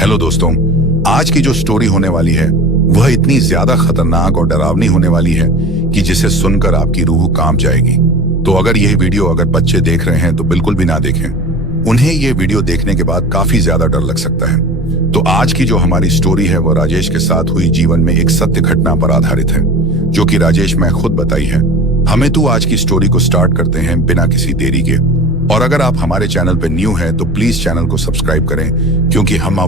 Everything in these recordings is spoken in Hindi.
हेलो दोस्तों, आज की जो स्टोरी होने वाली है वह इतनी ज्यादा खतरनाक और डरावनी होने वाली है कि जिसे सुनकर आपकी रूह कांप जाएगी। तो अगर यह वीडियो अगर बच्चे देख रहे हैं तो बिल्कुल भी ना देखें। उन्हें यह वीडियो देखने के बाद काफी ज्यादा डर लग सकता है। तो आज की जो हमारी स्टोरी है वो राजेश के साथ हुई जीवन में एक सत्य घटना पर आधारित है, जो कि राजेश ने खुद बताई है। हमें तो आज की स्टोरी को स्टार्ट करते हैं बिना किसी देरी के। और अगर आप हमारे चैनल पर न्यू हैं तो प्लीज चैनल को सब्सक्राइब करें, क्योंकि हम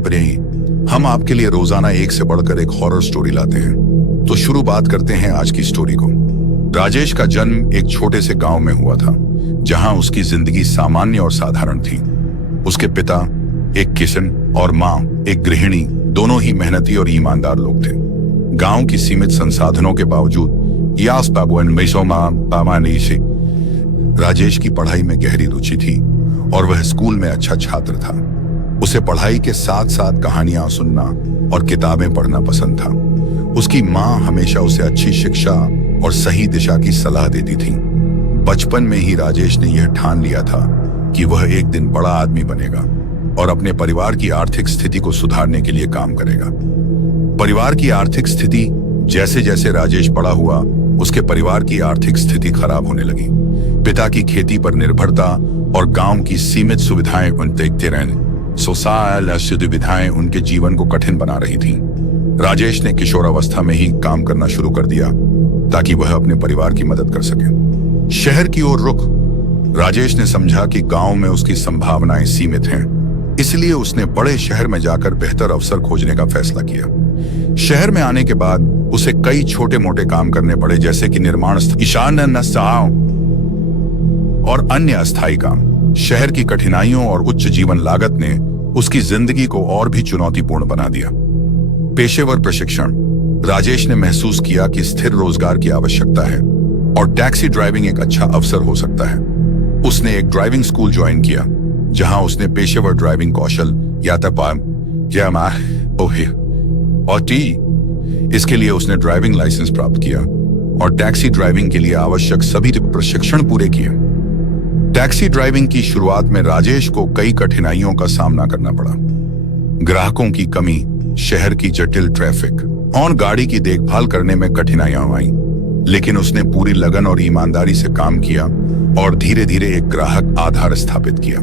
आपके लिए रोजाना एक से बढ़कर एक हॉरर स्टोरी लाते हैं। तो शुरू बात करते हैं आज की स्टोरी को। राजेश का जन्म एक छोटे से गांव में हुआ था, जहां उसकी जिंदगी सामान्य और साधारण थी। उसके पिता एक किसान और माँ एक गृहिणी, दोनों ही मेहनती और ईमानदार लोग थे। गांव की सीमित संसाधनों के बावजूद राजेश की पढ़ाई में गहरी रुचि थी और वह स्कूल में अच्छा छात्र था। उसे पढ़ाई के साथ साथ कहानियां सुनना और किताबें पढ़ना पसंद था। उसकी माँ हमेशा उसे अच्छी शिक्षा और सही दिशा की सलाह देती थी। बचपन में ही राजेश ने यह ठान लिया था कि वह एक दिन बड़ा आदमी बनेगा और अपने परिवार की आर्थिक स्थिति को सुधारने के लिए काम करेगा। परिवार की आर्थिक स्थिति जैसे जैसे राजेश बड़ा हुआ, उसके परिवार की आर्थिक स्थिति खराब होने लगी। पिता की खेती पर निर्भरता और गांव की सीमित सुविधाएं देखते रहने सुविधाएं उनके जीवन को कठिन बना रही थीं। राजेश ने किशोरावस्था में ही काम करना शुरू कर दिया ताकि वह अपने परिवार की मदद कर सके। शहर की ओर रुख। राजेश ने समझा कि गांव में उसकी संभावनाएं सीमित हैं, इसलिए उसने बड़े शहर में जाकर बेहतर अवसर खोजने का फैसला किया। शहर में आने के बाद उसे कई छोटे मोटे काम करने पड़े, जैसे कि निर्माण और अन्य अस्थायी काम। शहर की कठिनाइयों और उच्च जीवन लागत ने उसकी जिंदगी को और भी चुनौतीपूर्ण बना दिया। पेशेवर प्रशिक्षण। राजेश ने महसूस किया कि स्थिर रोजगार की आवश्यकता है और टैक्सी ड्राइविंग एक अच्छा अवसर हो सकता है। उसने एक ड्राइविंग स्कूल ज्वाइन किया, जहां उसने पेशेवर ड्राइविंग कौशल इसके लिए उसने ड्राइविंग लाइसेंस प्राप्त किया और टैक्सी ड्राइविंग के लिए आवश्यक सभी प्रशिक्षण पूरे किए। टैक्सी ड्राइविंग की शुरुआत में राजेश को कई कठिनाइयों का सामना करना पड़ा। ग्राहकों की कमी, शहर की जटिल ट्रैफिक और गाड़ी की देखभाल करने में कठिनाइयां आईं, लेकिन उसने पूरी लगन और ईमानदारी से काम किया और धीरे धीरे एक ग्राहक आधार स्थापित किया।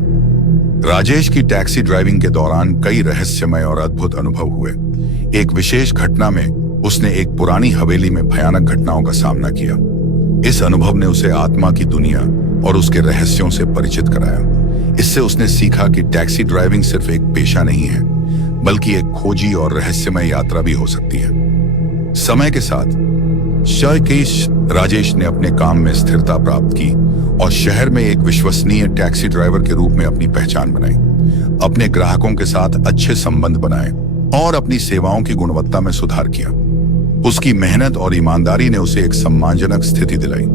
राजेश की टैक्सी ड्राइविंग के दौरान कई रहस्यमय और अद्भुत अनुभव हुए। एक विशेष घटना में उसने एक पुरानी हवेली में भयानक घटनाओं का सामना किया। इस अनुभव ने उसे आत्मा की दुनिया और उसके रहस्यों से परिचित कराया। इससे उसने सीखा कि टैक्सी ड्राइविंग सिर्फ एक पेशा नहीं है, बल्कि एक खोजी और रहस्यमय यात्रा भी हो सकती है। समय के साथ राजेश ने अपने काम में स्थिरता प्राप्त की और शहर में एक विश्वसनीय टैक्सी ड्राइवर के रूप में अपनी पहचान बनाई। अपने ग्राहकों के साथ अच्छे संबंध बनाए और अपनी सेवाओं की गुणवत्ता में सुधार किया। उसकी मेहनत और ईमानदारी ने उसे एक सम्मानजनक स्थिति दिलाई।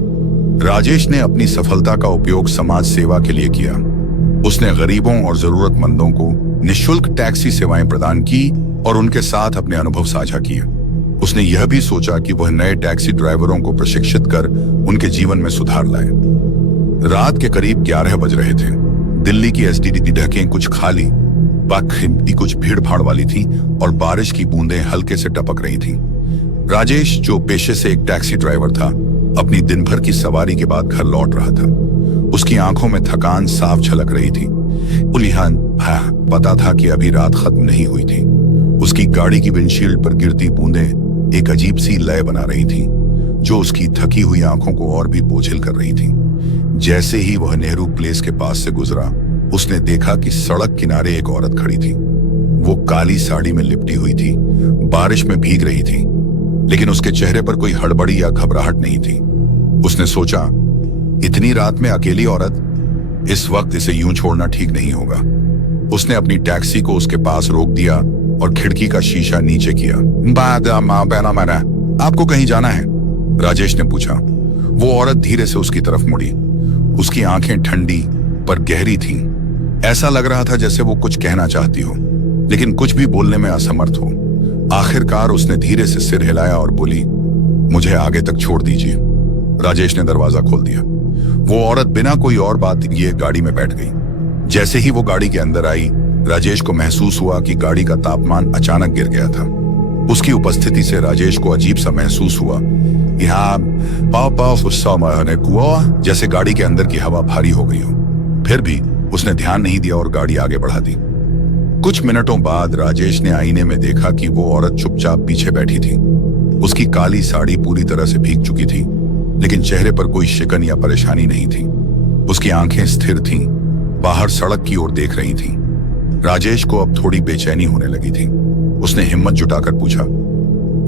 राजेश ने अपनी सफलता का उपयोग समाज सेवा के लिए किया। उसने गरीबों और जरूरतमंदों को निःशुल्क टैक्सी सेवाएं प्रदान की और उनके साथ अपने अनुभव साझा किए। उसने यह भी सोचा कि वह नए टैक्सी ड्राइवरों को प्रशिक्षित कर उनके जीवन में सुधार लाए। रात के करीब 11 बज रहे थे। दिल्ली की एसटीडी सड़कें कुछ खाली, बाकी कुछ भीड़ भाड़ वाली थी और बारिश की बूंदें हल्के से टपक रही थीं। राजेश, जो पेशे से एक टैक्सी ड्राइवर था, अपनी दिन भर की सवारी के बाद घर लौट रहा था। उसकी आंखों में थकान साफ झलक रही थी। पता था कि अभी रात खत्म नहीं हुई थी। उसकी गाड़ी की विंडशील्ड पर गिरती बूंदें एक अजीब सी लय बना रही थी, जो उसकी थकी हुई आंखों को और भी बोझिल कर रही थी। जैसे ही वह नेहरू प्लेस के पास से गुजरा, उसने देखा कि सड़क किनारे एक औरत खड़ी थी। वो काली साड़ी में लिपटी हुई थी, बारिश में भीग रही थी, लेकिन उसके चेहरे पर कोई हड़बड़ी या घबराहट नहीं थी। उसने सोचा, इतनी रात में अकेली औरत, इस वक्त इसे यूं छोड़ना ठीक नहीं होगा। उसने अपनी टैक्सी को उसके पास रोक दिया और खिड़की का शीशा नीचे किया। आपको कहीं जाना है? राजेश ने पूछा। वो औरत धीरे से उसकी तरफ मुड़ी। उसकी आंखें ठंडी पर गहरी थीं। ऐसा लग रहा था जैसे वो कुछ कहना चाहती हो, लेकिन कुछ भी बोलने में असमर्थ हो। आखिरकार उसने धीरे से सिर हिलाया और बोली, मुझे आगे तक छोड़ दीजिए। राजेश ने दरवाजा खोल दिया। वो औरत बिना कोई और बात किए गाड़ी में बैठ गई। जैसे ही वो गाड़ी के अंदर आई, राजेश को महसूस हुआ कि गाड़ी का तापमान अचानक गिर गया था। उसकी उपस्थिति से राजेश को अजीब सा महसूस हुआ। यहाँ जैसे गाड़ी के अंदर की हवा भारी हो गई हो। फिर भी उसने ध्यान नहीं दिया और गाड़ी आगे बढ़ा दी। कुछ मिनटों बाद राजेश ने आईने में देखा कि वो औरत चुपचाप पीछे बैठी थी। उसकी काली साड़ी पूरी तरह से भीग चुकी थी, लेकिन चेहरे पर कोई शिकन या परेशानी नहीं थी। उसकी आंखें स्थिर थीं, बाहर सड़क की ओर देख रही थीं। राजेश को अब थोड़ी बेचैनी होने लगी थी। उसने हिम्मत जुटाकर पूछा,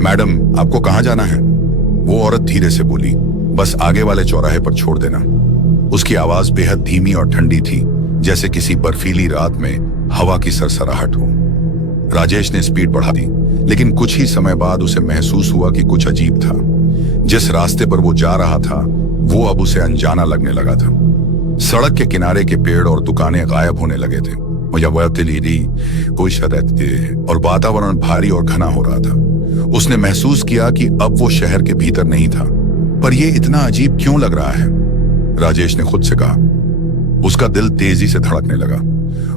मैडम आपको कहां जाना है? वो औरत धीरे से बोली, बस आगे वाले चौराहे पर छोड़ देना। उसकी आवाज बेहद धीमी और ठंडी थी, जैसे किसी बर्फीली रात में हवा की सरसराहट हो। राजेश ने स्पीड बढ़ा दी, लेकिन कुछ ही समय बाद उसे महसूस हुआ कि कुछ अजीब था। जिस रास्ते पर वो जा रहा था वो अब उसे अनजाना लगने लगा था। सड़क के किनारे के पेड़ और दुकानें गायब होने लगे थे। और वातावरण भारी और घना हो रहा था। उसने महसूस किया कि अब वो शहर के भीतर नहीं था। पर यह इतना अजीब क्यों लग रहा है? राजेश ने खुद से कहा। उसका दिल तेजी से धड़कने लगा।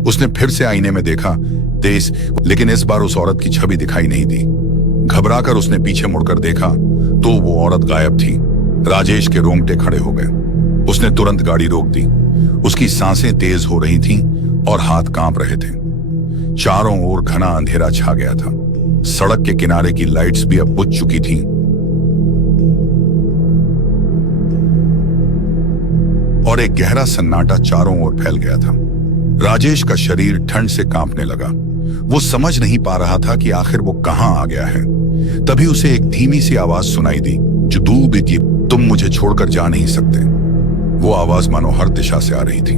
उसने फिर से आईने में देखा, तेज, लेकिन इस बार उस औरत की छवि दिखाई नहीं दी। घबराकर उसने पीछे मुड़कर देखा तो वो औरत गायब थी। राजेश के रोंगटे खड़े हो गए। उसने तुरंत गाड़ी रोक दी। उसकी सांसें तेज हो रही थीं और हाथ कांप रहे थे। चारों ओर घना अंधेरा छा गया था। सड़क के किनारे की लाइट्स भी अब बुझ चुकी थीं। और एक गहरा सन्नाटा चारों ओर फैल गया था। राजेश का शरीर ठंड से कांपने लगा। वो समझ नहीं पा रहा था कि आखिर वो कहां आ गया है। तभी उसे एक धीमी सी आवाज सुनाई दी, जो दूर भी थी, तुम मुझे छोड़कर जा नहीं सकते। वो आवाज मानो हर दिशा से आ रही थी।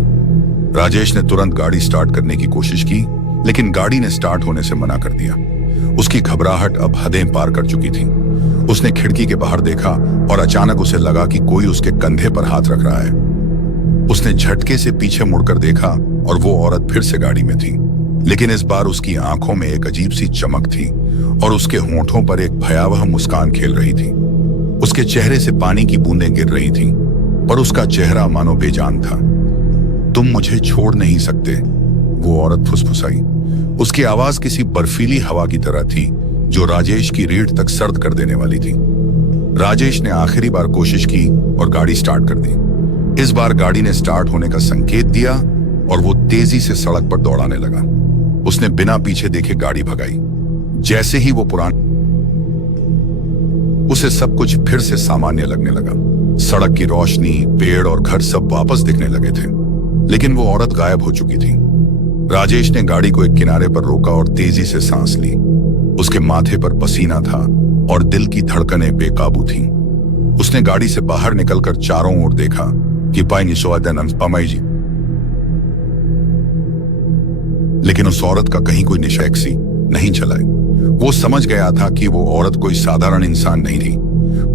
राजेश ने तुरंत गाड़ी स्टार्ट करने की कोशिश की, लेकिन गाड़ी ने स्टार्ट होने से मना कर दिया। उसकी घबराहट अब हदें पार कर चुकी थी। उसने खिड़की के बाहर देखा और अचानक उसे लगा कि कोई उसके कंधे पर हाथ रख रहा है। उसने झटके से पीछे मुड़कर देखा और वो औरत फिर से गाड़ी में थी, लेकिन इस बार उसकी आंखों में एक अजीब सी चमक थी और उसके होंठों पर एक भयावह मुस्कान खेल रही थी। उसके चेहरे से पानी की बूंदें गिर रही थीं, पर उसका चेहरा मानो बेजान था। तुम मुझे छोड़ नहीं सकते, वो औरत फुसफुसाई। उसकी आवाज किसी बर्फीली हवा की तरह थी, जो राजेश की रीढ़ तक सर्द कर देने वाली थी। राजेश ने आखिरी बार कोशिश की और गाड़ी स्टार्ट कर दी। इस बार गाड़ी ने स्टार्ट होने का संकेत दिया और वो तेजी से सड़क पर दौड़ाने लगा। उसने बिना पीछे देखे गाड़ी भगाई। जैसे ही वो उसे सब कुछ फिर से सामान्य लगने लगा। सड़क की रोशनी, पेड़ और घर सब वापस दिखने लगे थे, लेकिन वो औरत गायब हो चुकी थी। राजेश ने गाड़ी को एक किनारे पर रोका और तेजी से सांस ली। उसके माथे पर पसीना था और दिल की धड़कनें बेकाबू थीं। उसने गाड़ी से बाहर निकलकर चारों ओर देखा कि पाएंगे जी, लेकिन उस औरत का कहीं कोई टैक्सी नहीं चलाई। वो समझ गया था कि वो औरत कोई साधारण इंसान नहीं थी।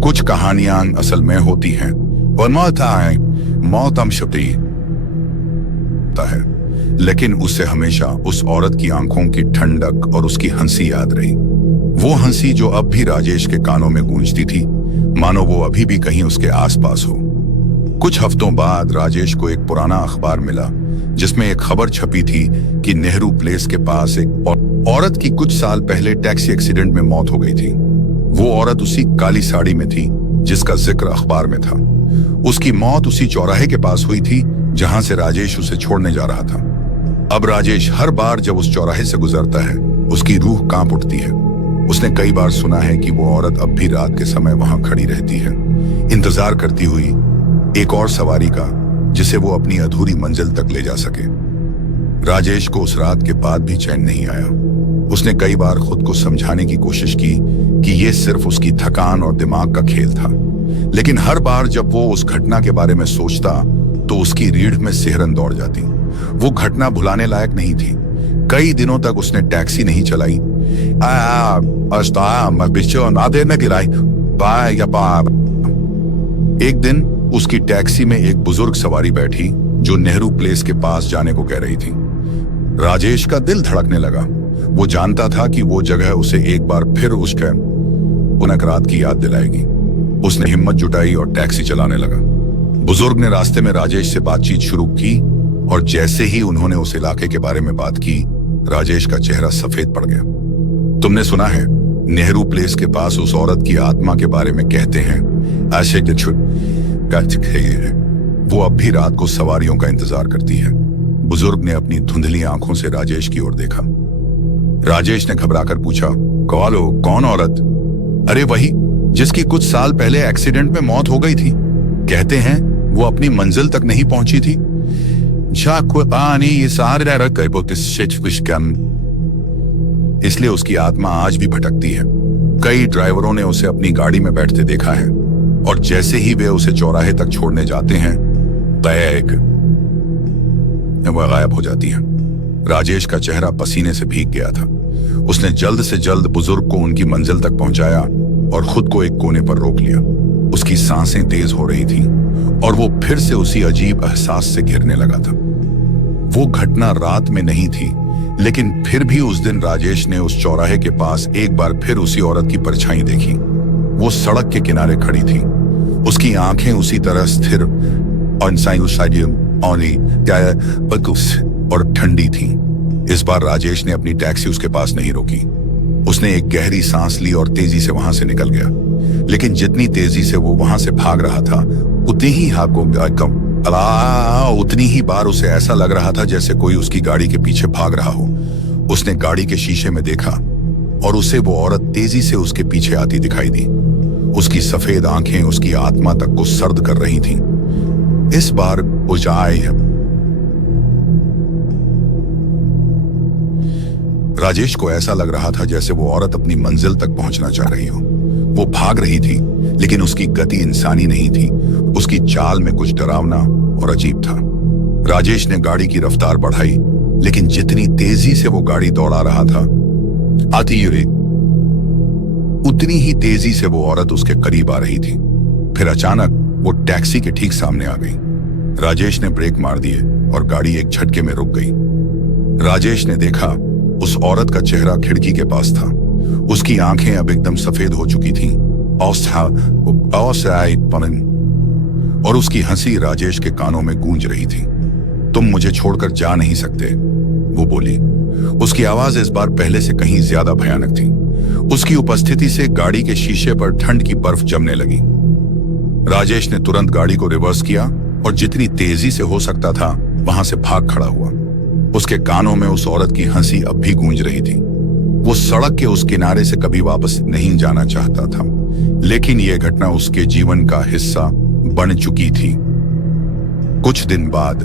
कुछ कहानियां असल में होती हैं, मौत है, लेकिन उसे हमेशा उस औरत की आंखों की ठंडक और उसकी हंसी याद रही। वो हंसी जो अब भी राजेश के कानों में गूंजती थी, मानो वो अभी भी कहीं उसके आसपास हो। कुछ हफ्तों बाद राजेश को एक पुराना अखबार मिला, जिसमें एक खबर छपी थी कि नेहरू प्लेस के पास एक औरत की कुछ साल पहले टैक्सी एक्सीडेंट में मौत हो गई थी। वो औरत उसी काली साड़ी में थी जिसका जिक्र अखबार में था। उसकी मौत उसी चौराहे के पास हुई थी जहां से राजेश उसे छोड़ने जा रहा था। अब राजेश हर बार जब उस चौराहे से गुजरता है, उसकी रूह कांप उठती है। उसने कई बार सुना है कि वो औरत अब भी रात के समय वहां खड़ी रहती है, इंतजार करती हुई एक और सवारी का, जिसे वो अपनी अधूरी मंजिल तक ले जा सके। राजेश को उस रात के बाद भी चैन नहीं आया। उसने कई बार खुद को समझाने की कोशिश की कि ये सिर्फ उसकी थकान और दिमाग का खेल था, लेकिन हर बार जब वो उस घटना के बारे में सोचता तो उसकी रीढ़ में सिहरन दौड़ जाती। वो घटना भुलाने लायक नहीं थी। कई दिनों तक उसने टैक्सी नहीं चलाई। एक दिन उसकी टैक्सी में एक बुजुर्ग सवारी बैठी जो नेहरू प्लेस के पास जाने को कह रही थी। राजेश का दिल धड़कने लगा। वो जानता था कि वो जगह उसे एक बार फिर उसके उनक रात की याद दिलाएगी। उसने हिम्मत जुटाई और टैक्सी चलाने लगा। बुजुर्ग ने रास्ते में राजेश से बातचीत शुरू की और जैसे ही उन्होंने उस इलाके के बारे में बात की, राजेश का चेहरा सफेद पड़ गया। तुमने सुना है, नेहरू प्लेस के पास उस औरत की आत्मा के बारे में कहते हैं वो अब भी रात को सवारियों का इंतजार करती है। बुजुर्ग ने अपनी धुंधली आंखों से राजेश की ओर देखा। राजेश ने घबराकर पूछा, कौन औरत? अरे वही जिसकी कुछ साल पहले एक्सीडेंट में मौत हो गई थी। कहते हैं वो अपनी मंजिल तक नहीं पहुंची थी। इसलिए उसकी आत्मा आज भी भटकती है। कई ड्राइवरों ने उसे अपनी गाड़ी में बैठते देखा है और जैसे ही वे उसे चौराहे तक छोड़ने जाते हैं वह गायब हो जाती है। राजेश का चेहरा पसीने से भीग गया था। उसने जल्द से जल्द बुजुर्ग को उनकी मंजिल तक पहुंचाया और खुद को एक कोने पर रोक लिया। उसकी सांसें तेज हो रही थीं और वो फिर से उसी अजीब एहसास से घिरने लगा था। वो घटना रात में नहीं थी, लेकिन फिर भी उस दिन राजेश ने उस चौराहे के पास एक बार फिर उसी औरत की परछाई देखी। वो सड़क के किनारे खड़ी थी। उसकी आंखें उसी तरह स्थिर और ठंडी थीं। इस बार राजेश ने अपनी टैक्सी उसके पास नहीं रोकी। उसने एक गहरी सांस ली और तेजी से वहां से निकल गया। लेकिन जितनी तेजी से वो वहां से भाग रहा था, उतनी ही बार उसे ऐसा लग रहा था जैसे कोई उसकी गाड़ी के पीछे भाग रहा हो। उसने गाड़ी के शीशे में देखा और उसे वो औरत तेजी से उसके पीछे आती दिखाई दी। उसकी सफेद आंखें उसकी आत्मा तक को सर्द कर रही थीं। इस बार राजेश को ऐसा लग रहा था जैसे वो औरत अपनी मंजिल तक पहुंचना चाह रही हो। वो भाग रही थी, लेकिन उसकी गति इंसानी नहीं थी। उसकी चाल में कुछ डरावना और अजीब था। राजेश ने गाड़ी की रफ्तार बढ़ाई, लेकिन जितनी तेजी से वो गाड़ी दौड़ा रहा था, उतनी ही तेजी से वो औरत उसके करीब आ रही थी। फिर अचानक वो टैक्सी के ठीक सामने आ गई। राजेश ने ब्रेक मार दिए और गाड़ी एक झटके में रुक गई। राजेश ने देखा उस औरत का चेहरा खिड़की के पास था। उसकी आंखें अब एकदम सफेद हो चुकी थीं और उसकी हंसी राजेश के कानों में गूंज रही थी। तुम मुझे छोड़कर जा नहीं सकते, वो बोली। उसकी आवाज इस बार पहले से कहीं ज्यादा भयानक थी। उसकी उपस्थिति से गाड़ी के शीशे पर ठंड की बर्फ जमने लगी। राजेश ने तुरंत गाड़ी को रिवर्स किया और जितनी तेजी से हो सकता था वहां से भाग खड़ा हुआ। उसके कानों में उस औरत की हंसी अब भी गूंज रही थी। वो सड़क के उस किनारे से कभी वापस नहीं जाना चाहता था, लेकिन यह घटना उसके जीवन का हिस्सा बन चुकी थी। कुछ दिन बाद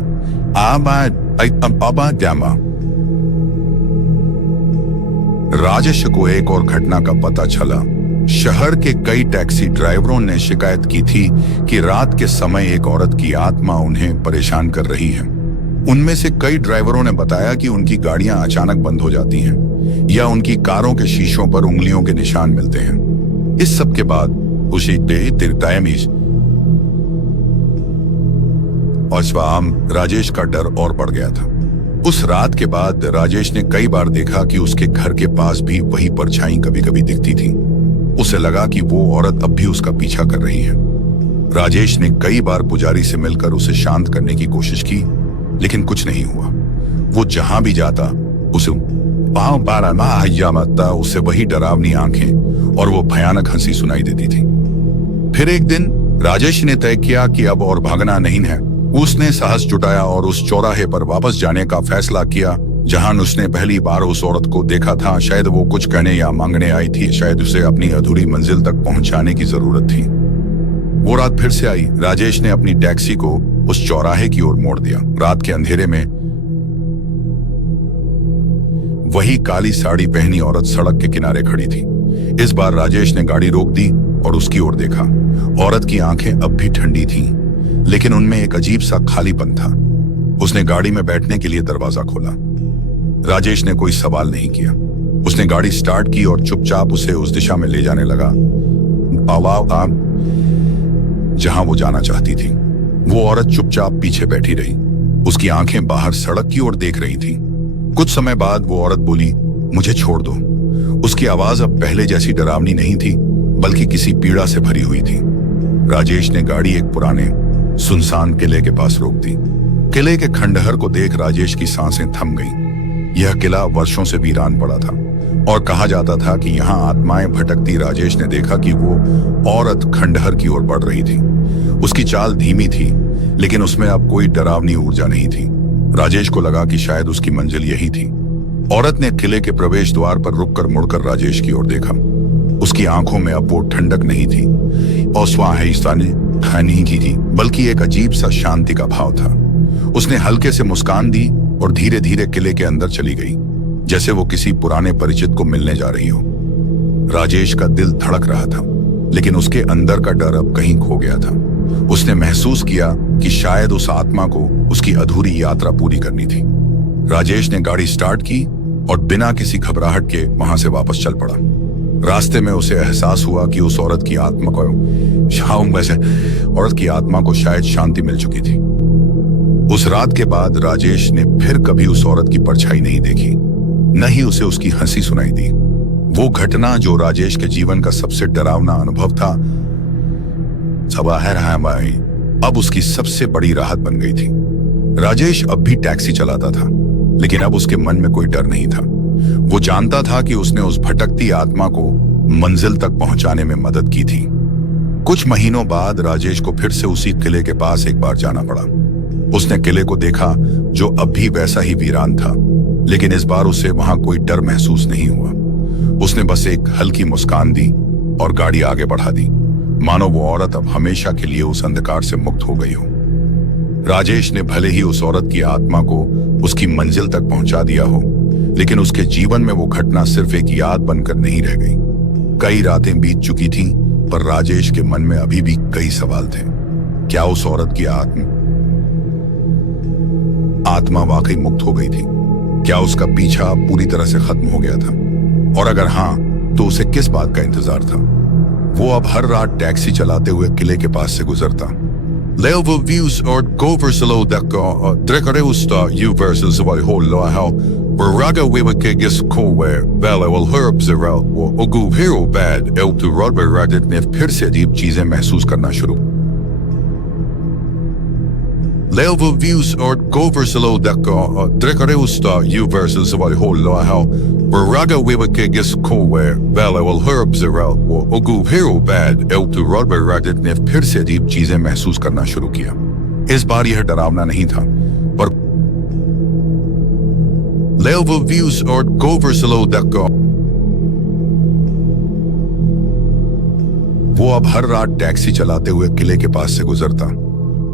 राजेश को एक और घटना का पता चला। शहर के कई टैक्सी ड्राइवरों ने शिकायत की थी कि रात के समय एक औरत की आत्मा उन्हें परेशान कर रही है। उनमें से कई ड्राइवरों ने बताया कि उनकी गाड़ियां अचानक बंद हो जाती हैं या उनकी कारों के शीशों पर उंगलियों के निशान मिलते हैं। इस सब के बाद राजेश का डर और बढ़ गया था। उस रात के बाद राजेश ने कई बार देखा कि उसके घर के पास भी वही परछाई कभी कभी दिखती थी। उसे लगा कि वो औरत अब भी उसका पीछा कर रही है। राजेश ने कई बार पुजारी से मिलकर उसे शांत करने की कोशिश की, लेकिन कुछ नहीं हुआ। वो जहां भी जाता उसे वही डरावनी आंखें और वो भयानक हंसी सुनाई देती थी। फिर एक दिन राजेश ने तय किया कि अब और भागना नहीं है। उसने साहस जुटाया और उस चौराहे पर वापस जाने का फैसला किया जहां उसने पहली बार उस औरत को देखा था। शायद वो कुछ कहने या मांगने आई थी, शायद उसे अपनी अधूरी मंजिल तक पहुंचाने की जरूरत थी। वो रात फिर से आई। राजेश ने अपनी टैक्सी को उस चौराहे की ओर मोड़ दिया। रात के अंधेरे में वही काली साड़ी पहनी औरत सड़क के किनारे खड़ी थी। इस बार राजेश ने गाड़ी रोक दी और उसकी ओर देखा। औरत की आंखें अब भी ठंडी थीं, लेकिन उनमें एक अजीब सा खालीपन था। उसने गाड़ी में बैठने के लिए दरवाजा खोला। राजेश ने कोई सवाल नहीं किया। उसने गाड़ी स्टार्ट की और चुपचाप उसे उस दिशा में ले जाने लगा जहां वो जाना चाहती थी। वो औरत चुपचाप पीछे बैठी रही। उसकी आंखें बाहर सड़क की ओर देख रही थीं। कुछ समय बाद वो औरत बोली, मुझे छोड़ दो। उसकी आवाज अब पहले जैसी डरावनी नहीं थी, बल्कि किसी पीड़ा से भरी हुई थी। राजेश ने गाड़ी एक पुराने सुनसान किले के पास रोक दी। किले के खंडहर को देख राजेश की सांसें थम गईं। यह किला वर्षों से वीरान पड़ा था और कहा जाता था कि यहाँ आत्माएं भटकती। राजेश ने देखा कि वो औरत खंडहर की ओर बढ़ रही थी। उसकी चाल धीमी थी, लेकिन उसमें अब कोई डरावनी ऊर्जा नहीं थी। राजेश को लगा कि शायद उसकी मंजिल यही थी। औरत ने किले के प्रवेश द्वार पर रुककर मुड़कर राजेश की ओर देखा। उसकी आंखों में अब वो ठंडक नहीं थी और नहीं थी, बल्कि एक अजीब सा शांति का भाव था। उसने हल्के से मुस्कान दी और धीरे धीरे किले के अंदर चली गई, जैसे वो किसी पुराने परिचित को मिलने जा रही हो। राजेश का दिल धड़क रहा था, लेकिन उसके अंदर का डर अब कहीं खो गया था। उसने महसूस किया कि शायद उस आत्मा को उसकी अधूरी यात्रा पूरी करनी थी। राजेश ने गाड़ी स्टार्ट की और बिना किसी घबराहट के वहां से वापस चल पड़ा। रास्ते में उसे एहसास हुआ कि उस औरत की आत्मा को शायद शांति मिल चुकी थी। उस रात के बाद राजेश ने फिर कभी उस औरत की परछाई नहीं देखी, न ही उसे उसकी हंसी सुनाई दी। वो घटना जो राजेश के जीवन का सबसे डरावना अनुभव था, अब उसकी सबसे बड़ी राहत बन गई थी। राजेश अब भी टैक्सी चलाता था, लेकिन अब उसके मन में कोई डर नहीं था। वो जानता था कि उसने उस भटकती आत्मा को मंजिल तक पहुंचाने में मदद की थी। कुछ महीनों बाद राजेश को फिर से उसी किले के पास एक बार जाना पड़ा। उसने किले को देखा, जो अब भी वैसा ही वीरान था, लेकिन इस बार उसे वहां कोई डर महसूस नहीं हुआ। उसने बस एक हल्की मुस्कान दी और गाड़ी आगे बढ़ा दी, मानो वो औरत अब हमेशा के लिए उस अंधकार से मुक्त हो गई हो। राजेश ने भले ही उस औरत की आत्मा को उसकी मंजिल तक पहुंचा दिया हो, लेकिन उसके जीवन में वो घटना सिर्फ एक याद बनकर नहीं रह गई। कई रातें बीत चुकी थीं, पर राजेश के मन में अभी भी कई सवाल थे। क्या उस औरत की आत्मा वाकई मुक्त हो गई थी? क्या उसका पीछा पूरी तरह से खत्म हो गया था? और अगर हाँ, तो उसे किस बात का इंतजार था? वो अब हर रात टैक्सी चलाते हुए किले के पास से गुजरता। Level views or goverselo deka drekareusta you versus what whole how Baraga Wibakegis Kowe Bella will herb zero ogu hero bad el to rubber ragged ने फिर से अजीब चीजें महसूस करना शुरू। Level views or goverselo deka drekareusta you versus what whole how Baraga Wibakegis Kowe Bella will herb zero ogu hero bad el to rubber ragged ने फिर से अजीब चीजें महसूस करना शुरू किया। इस बार यह डरावना नहीं था, पर Level views or goverselo deka वो अब हर रात टैक्सी चलाते हुए किले के पास से गुजरता।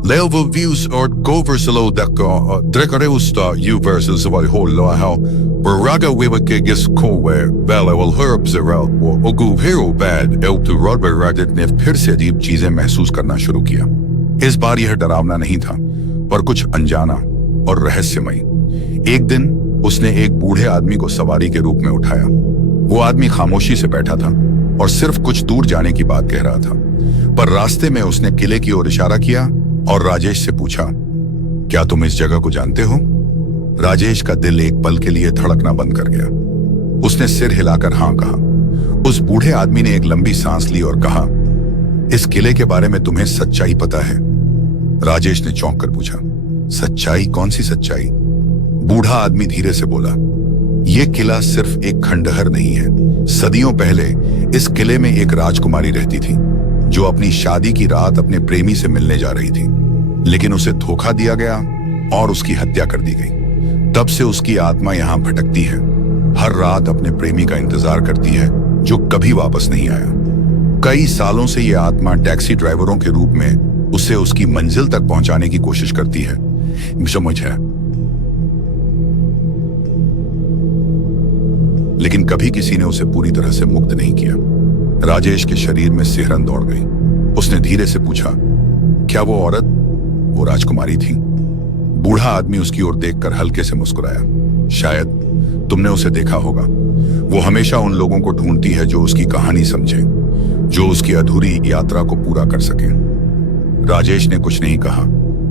Level views or goverselo deka drekareusta you versus what whole how Baraga Wibakegis Kowe Bella will herb zero ogu hero bad el to rubber ragged ने फिर से अजीब चीजें महसूस करना शुरू किया। इस बार यह डरावना नहीं था, पर कुछ अनजाना और रहस्यमयी। एक दिन उसने एक बूढ़े आदमी को सवारी के रूप में उठाया। वो आदमी खामोशी से बैठा था और सिर्फ कुछ दूर जाने की बात कह रहा था, पर रास्ते में उसने किले की ओर इशारा किया और राजेश से पूछा, क्या तुम इस जगह को जानते हो? राजेश का दिल एक पल के लिए धड़कना बंद कर गया। उसने सिर हिलाकर हाँ कहा। उस बूढ़े आदमी ने एक लंबी सांस ली और कहा, इस किले के बारे में तुम्हें सच्चाई पता है? राजेश ने चौंक कर पूछा, सच्चाई? कौन सी सच्चाई? बूढ़ा आदमी धीरे से बोला, यह किला सिर्फ एक खंडहर नहीं है। सदियों पहले इस किले में एक राजकुमारी रहती थी, जो अपनी शादी की रात अपने प्रेमी से मिलने जा रही थी, लेकिन उसे धोखा दिया गया और उसकी हत्या कर दी गई। तब से उसकी आत्मा यहाँ भटकती है, हर रात अपने प्रेमी का इंतजार करती है, जो कभी वापस नहीं आया। कई सालों से यह आत्मा टैक्सी ड्राइवरों के रूप में उसे उसकी मंजिल तक पहुंचाने की कोशिश करती है। समझ है, लेकिन कभी किसी ने उसे पूरी तरह से मुक्त नहीं किया। राजेश के शरीर में सिहरन दौड़ गई। उसने धीरे से पूछा, क्या वो औरत वो राजकुमारी थी? बूढ़ा आदमी उसकी ओर देखकर हल्के से मुस्कुराया। शायद तुमने उसे देखा होगा। वो हमेशा उन लोगों को ढूंढती है जो उसकी कहानी समझे, जो उसकी अधूरी यात्रा को पूरा कर सके। राजेश ने कुछ नहीं कहा,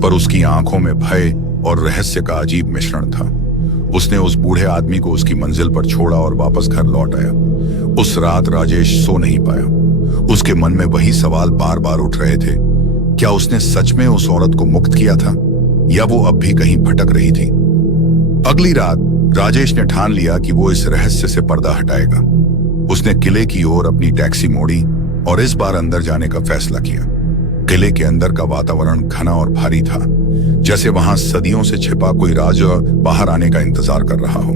पर उसकी आंखों में भय और रहस्य का अजीब मिश्रण था। उसने उस बूढ़े आदमी को उसकी मंजिल पर छोड़ा और वापस घर लौट आया। उस रात राजेश सो नहीं पाया। उसके मन में वही सवाल बार बार उठ रहे थे। क्या उसने सच में उस औरत को मुक्त किया था, या वो अब भी कहीं भटक रही थी? अगली रात राजेश ने ठान लिया कि वो इस रहस्य से पर्दा हटाएगा। उसने किले की ओर अपनी टैक्सी मोड़ी और इस बार अंदर जाने का फैसला किया। किले के अंदर का वातावरण घना और भारी था, जैसे वहां सदियों से छिपा कोई राज बाहर आने का इंतजार कर रहा हो।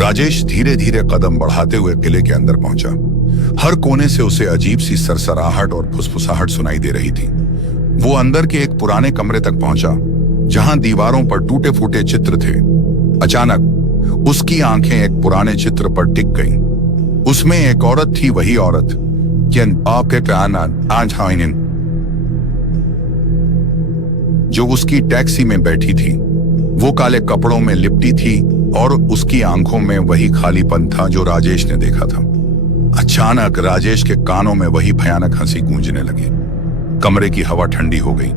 राजेश धीरे धीरे कदम बढ़ाते हुए किले के अंदर पहुंचा। हर कोने से उसे अजीब सी सरसराहट और फुसफुसाहट सुनाई दे रही थी। वो अंदर के एक पुराने कमरे तक पहुंचा, जहां दीवारों पर टूटे फूटे चित्र थे। अचानक उसकी आंखें एक पुराने चित्र पर टिक गईं। उसमें एक औरत थी, वही औरत जो उसकी टैक्सी में बैठी थी। वो काले कपड़ों में लिपटी थी और उसकी आंखों में वही खालीपन था जो राजेश ने देखा था। अचानक राजेश के कानों में वही भयानक हंसी गूंजने लगी। कमरे की हवा ठंडी हो गई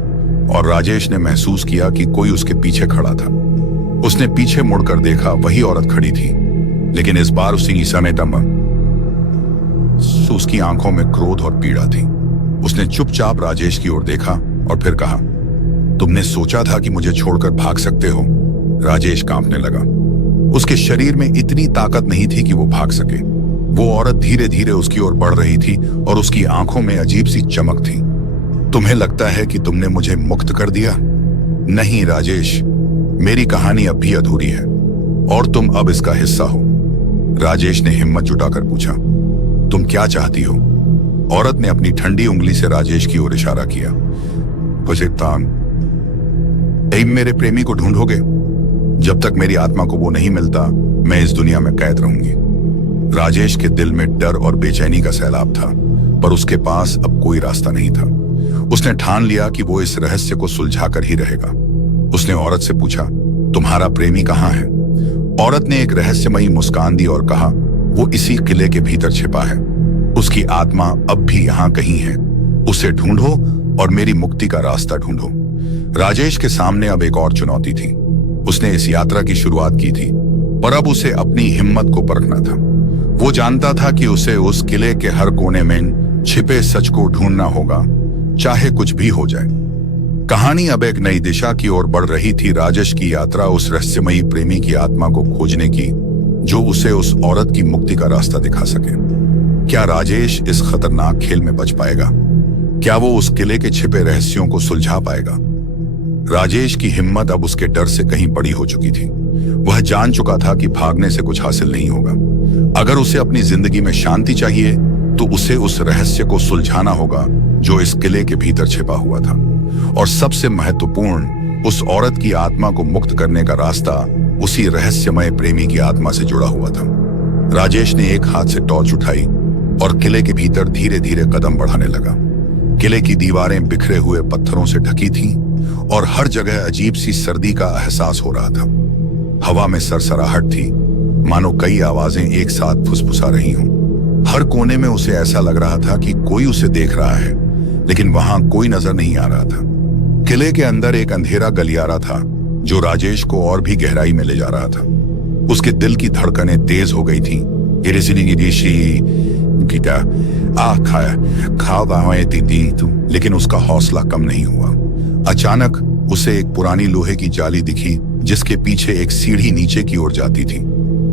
और राजेश ने महसूस किया कि कोई उसके पीछे खड़ा था। उसने पीछे मुड़कर देखा, वही औरत खड़ी थी, लेकिन इस बार उसकी आंखों में क्रोध और पीड़ा थी। उसने चुपचाप राजेश की ओर देखा और फिर कहा, तुमने सोचा था कि मुझे छोड़कर भाग सकते हो? राजेश कांपने लगा। उसके शरीर में इतनी ताकत नहीं थी कि वो भाग सके। वो औरत धीरे धीरे उसकी ओर बढ़ रही थी और उसकी आंखों में अजीब सी चमक थी। तुम्हें लगता है कि तुमने मुझे मुक्त कर दिया? नहीं राजेश, मेरी कहानी अब भी अधूरी है और तुम अब इसका हिस्सा हो। राजेश ने हिम्मत जुटाकर पूछा, तुम क्या चाहती हो? औरत ने अपनी ठंडी उंगली से राजेश की ओर इशारा किया। मेरे प्रेमी को ढूंढोगे? जब तक मेरी आत्मा को वो नहीं मिलता, मैं इस दुनिया में कैद रहूंगी। राजेश के दिल में डर और बेचैनी का सैलाब था, पर उसके पास अब कोई रास्ता नहीं था। उसने ठान लिया कि वो इस रहस्य को सुलझा कर ही रहेगा। उसने औरत से पूछा, तुम्हारा प्रेमी कहाँ है? औरत ने एक रहस्यमयी मुस्कान दी और कहा, वो इसी किले के भीतर छिपा है। उसकी आत्मा अब भी यहाँ कहीं है। उसे ढूंढो और मेरी मुक्ति का रास्ता ढूंढो। राजेश के सामने अब एक और चुनौती थी। उसने इस यात्रा की शुरुआत की थी, पर अब उसे अपनी हिम्मत को परखना था। वो जानता था कि उसे उस किले के हर कोने में छिपे सच को ढूंढना होगा, चाहे कुछ भी हो जाए। कहानी अब एक नई दिशा की ओर बढ़ रही थी। राजेश की यात्रा उस रहस्यमयी प्रेमी की आत्मा को खोजने की, जो उसे उस औरत की मुक्ति का रास्ता दिखा सके। क्या राजेश इस खतरनाक खेल में बच पाएगा? क्या वो उस किले के छिपे रहस्यों को सुलझा पाएगा? राजेश की हिम्मत अब उसके डर से कहीं बड़ी हो चुकी थी। वह जान चुका था कि भागने से कुछ हासिल नहीं होगा। अगर उसे अपनी जिंदगी में शांति चाहिए, तो उसे उस रहस्य को सुलझाना होगा जो इस किले के भीतर छिपा हुआ था। और सबसे महत्वपूर्ण, उस औरत की आत्मा को मुक्त करने का रास्ता उसी रहस्यमय प्रेमी की आत्मा से जुड़ा हुआ था। राजेश ने एक हाथ से टॉर्च उठाई और किले के भीतर धीरे धीरे कदम बढ़ाने लगा। किले की दीवारें बिखरे हुए पत्थरों से ढकी थीं और हर जगह अजीब सी सर्दी का एहसास हो रहा था। हवा में सरसराहट थी, मानो कई आवाजें एक साथ फुसफुसा रही हों। हर कोने में उसे ऐसा लग रहा था कि कोई उसे देख रहा है, लेकिन वहां कोई नजर नहीं आ रहा था। किले के अंदर एक अंधेरा गलियारा था जो राजेश को और भी गहराई में ले जा रहा था। उसके दिल की धड़कनें तेज हो गई थीं। लेकिन उसका हौसला कम नहीं हुआ। अचानक उसे एक पुरानी लोहे की जाली दिखी, जिसके पीछे एक सीढ़ी नीचे की ओर जाती थी।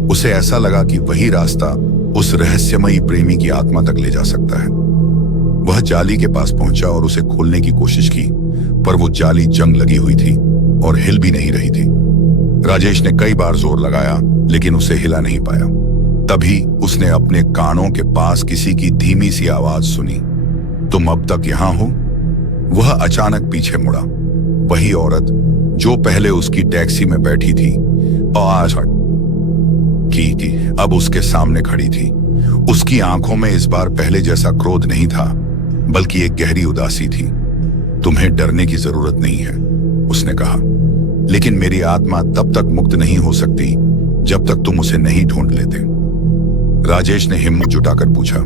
उसे ऐसा लगा कि वही रास्ता उस रहस्यमयी प्रेमी की आत्मा तक ले जा सकता है। वह जाली के पास पहुंचा और उसे खोलने की कोशिश की, पर वो जाली जंग लगी हुई थी और हिल भी नहीं रही थी। राजेश ने कई बार जोर लगाया, लेकिन उसे हिला नहीं पाया। तभी उसने अपने कानों के पास किसी की धीमी सी आवाज सुनी, तुम अब तक यहां हो? वह अचानक पीछे मुड़ा। वही औरत जो पहले उसकी टैक्सी में बैठी थी अब उसके सामने खड़ी थी। उसकी आंखों में इस बार पहले जैसा क्रोध नहीं था, बल्कि एक गहरी उदासी थी। तुम्हें डरने की जरूरत नहीं है, उसने कहा, लेकिन मेरी आत्मा तब तक मुक्त नहीं हो सकती जब तक तुम उसे नहीं ढूंढ लेते। राजेश ने हिम्मत जुटाकर पूछा,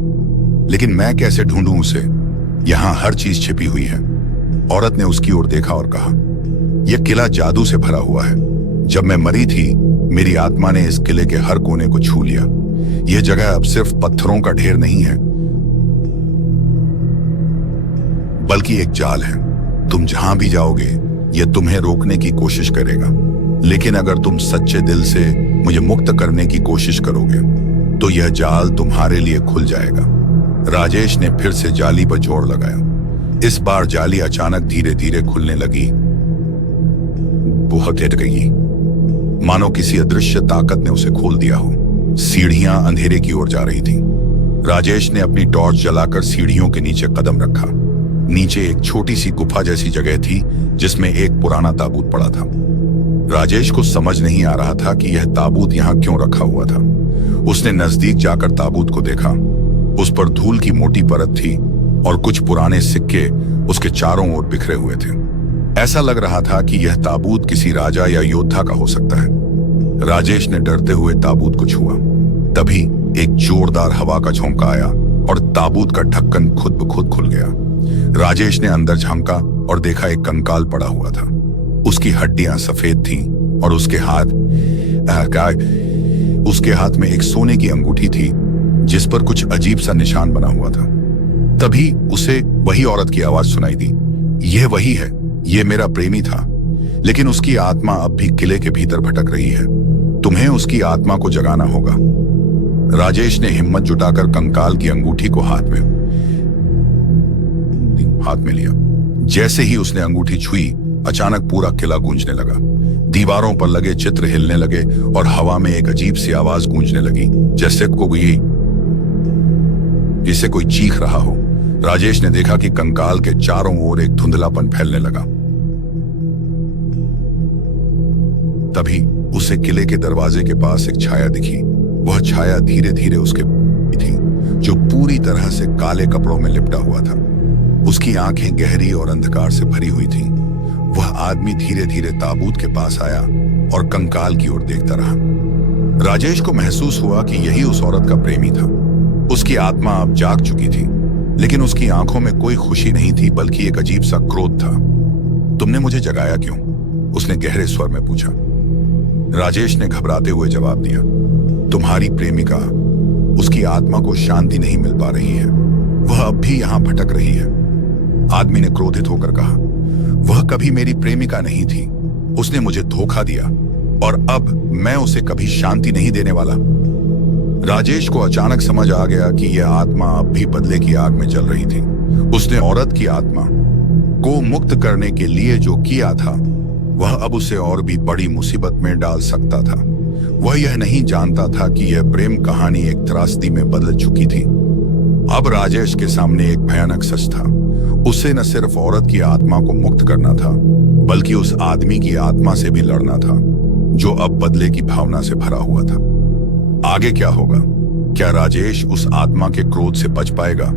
लेकिन मैं कैसे ढूंढूं उसे? यहां हर चीज छिपी हुई है। औरत ने उसकी ओर देखा और कहा, यह किला जादू से भरा हुआ है। जब मैं मरी थी, मेरी आत्मा ने इस किले के हर कोने को छू लिया। यह जगह अब सिर्फ पत्थरों का ढेर नहीं है, बल्कि एक जाल है। तुम जहां भी जाओगे, यह तुम्हें रोकने की कोशिश करेगा। लेकिन अगर तुम सच्चे दिल से मुझे मुक्त करने की कोशिश करोगे तो यह जाल तुम्हारे लिए खुल जाएगा। राजेश ने फिर से जाली पर जोर लगाया। इस बार जाली अचानक धीरे धीरे खुलने लगी। बहुत हिट गई, मानो किसी अदृश्य ताकत ने उसे खोल दिया हो। सीढ़ियां अंधेरे की ओर जा रही थीं। राजेश ने अपनी टॉर्च जलाकर सीढ़ियों के नीचे कदम रखा। नीचे एक छोटी सी गुफा जैसी जगह थी जिसमें एक पुराना ताबूत पड़ा था। राजेश को समझ नहीं आ रहा था कि यह ताबूत यहां क्यों रखा हुआ था। उसने नजदीक जाकर ताबूत को देखा। उस पर धूल की मोटी परत थी और कुछ पुराने सिक्के उसके चारों ओर बिखरे हुए थे। ऐसा लग रहा था कि यह ताबूत किसी राजा या योद्धा का हो सकता है। राजेश ने डरते हुए ताबूत को छुआ। तभी एक जोरदार हवा का झोंका आया और ताबूत का ढक्कन खुद ब खुद खुल गया। राजेश ने अंदर झांका और देखा एक कंकाल पड़ा हुआ था। उसकी हड्डियां सफेद थीं और उसके हाथ में एक सोने की अंगूठी थी जिस पर कुछ अजीब सा निशान बना हुआ था। तभी उसे वही औरत की आवाज सुनाई दी। यह वही है, यह मेरा प्रेमी था, लेकिन उसकी आत्मा अब भी किले के भीतर भटक रही है। तुम्हें उसकी आत्मा को जगाना होगा। राजेश ने हिम्मत जुटाकर कंकाल की अंगूठी को हाथ में लिया। जैसे ही उसने अंगूठी छुई, अचानक पूरा किला गूंजने लगा। दीवारों पर लगे चित्र हिलने लगे और हवा में एक अजीब सी आवाज गूंजने लगी, जैसे कोई चीख रहा हो। राजेश ने देखा कि कंकाल के चारों ओर एक धुंधलापन फैलने लगा। तभी उसे किले के दरवाजे के पास एक छाया दिखी। वह छाया धीरे धीरे उसके थी, जो पूरी तरह से काले कपड़ों में लिपटा हुआ था। उसकी आंखें गहरी और अंधकार से भरी हुई थीं। वह आदमी धीरे धीरे ताबूत के पास आया और कंकाल की ओर देखता रहा। राजेश को महसूस हुआ कि यही उस औरत का प्रेमी था। उसकी आत्मा अब जाग चुकी थी, लेकिन उसकी आंखों में कोई खुशी नहीं थी, बल्कि एक अजीब सा क्रोध था। तुमने मुझे जगाया क्यों? उसने गहरे स्वर में पूछा। राजेश ने घबराते हुए जवाब दिया, तुम्हारी प्रेमिका, उसकी आत्मा को शांति नहीं मिल पा रही है। वह अब भी यहां भटक रही है। आदमी ने क्रोधित होकर कहा, वह कभी मेरी प्रेमिका नहीं थी। उसने मुझे धोखा दिया और अब मैं उसे कभी शांति नहीं देने वाला। राजेश को अचानक समझ आ गया कि यह आत्मा अब भी बदले की आग में जल रही थी। उसने औरत की आत्मा को मुक्त करने के लिए जो किया था, वह अब उसे और भी बड़ी मुसीबत में डाल सकता था। वह यह नहीं जानता था कि यह प्रेम कहानी एक त्रासदी में बदल चुकी थी। अब राजेश के सामने एक भयानक सच था। उसे न सिर्फ औरत की आत्मा को मुक्त करना था, बल्कि उस आदमी की आत्मा से भी लड़ना था, जो अब बदले की भावना से भरा हुआ था। आगे क्या होगा? क्या राजेश उस आत्मा के क्रोध से बच पाएगा?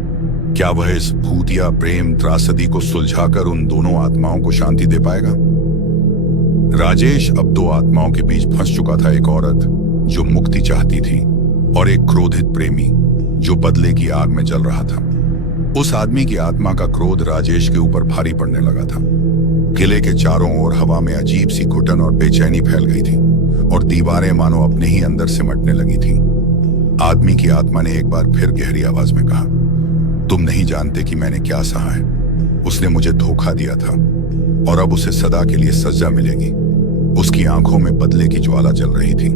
क्या वह इस भूतिया प्रेम त्रासदी को सुलझाकर उन दोनों आत्माओं को शांति दे पाएगा? राजेश अब दो आत्माओं के बीच फंस चुका था। एक औरत जो मुक्ति चाहती थी और एक क्रोधित प्रेमी जो बदले की आग में जल रहा था। उस आदमी की आत्मा का क्रोध राजेश के ऊपर भारी पड़ने लगा था। किले के चारों ओर हवा में अजीब सी घुटन और बेचैनी फैल गई थी और दीवारें मानो अपने ही अंदर सिमटने लगी थीं। आदमी की आत्मा ने एक बार फिर गहरी आवाज में कहा, तुम नहीं जानते कि मैंने क्या सहा है। उसने मुझे धोखा दिया था और अब उसे सदा के लिए सजा मिलेगी। उसकी आंखों में बदले की ज्वाला जल रही थी।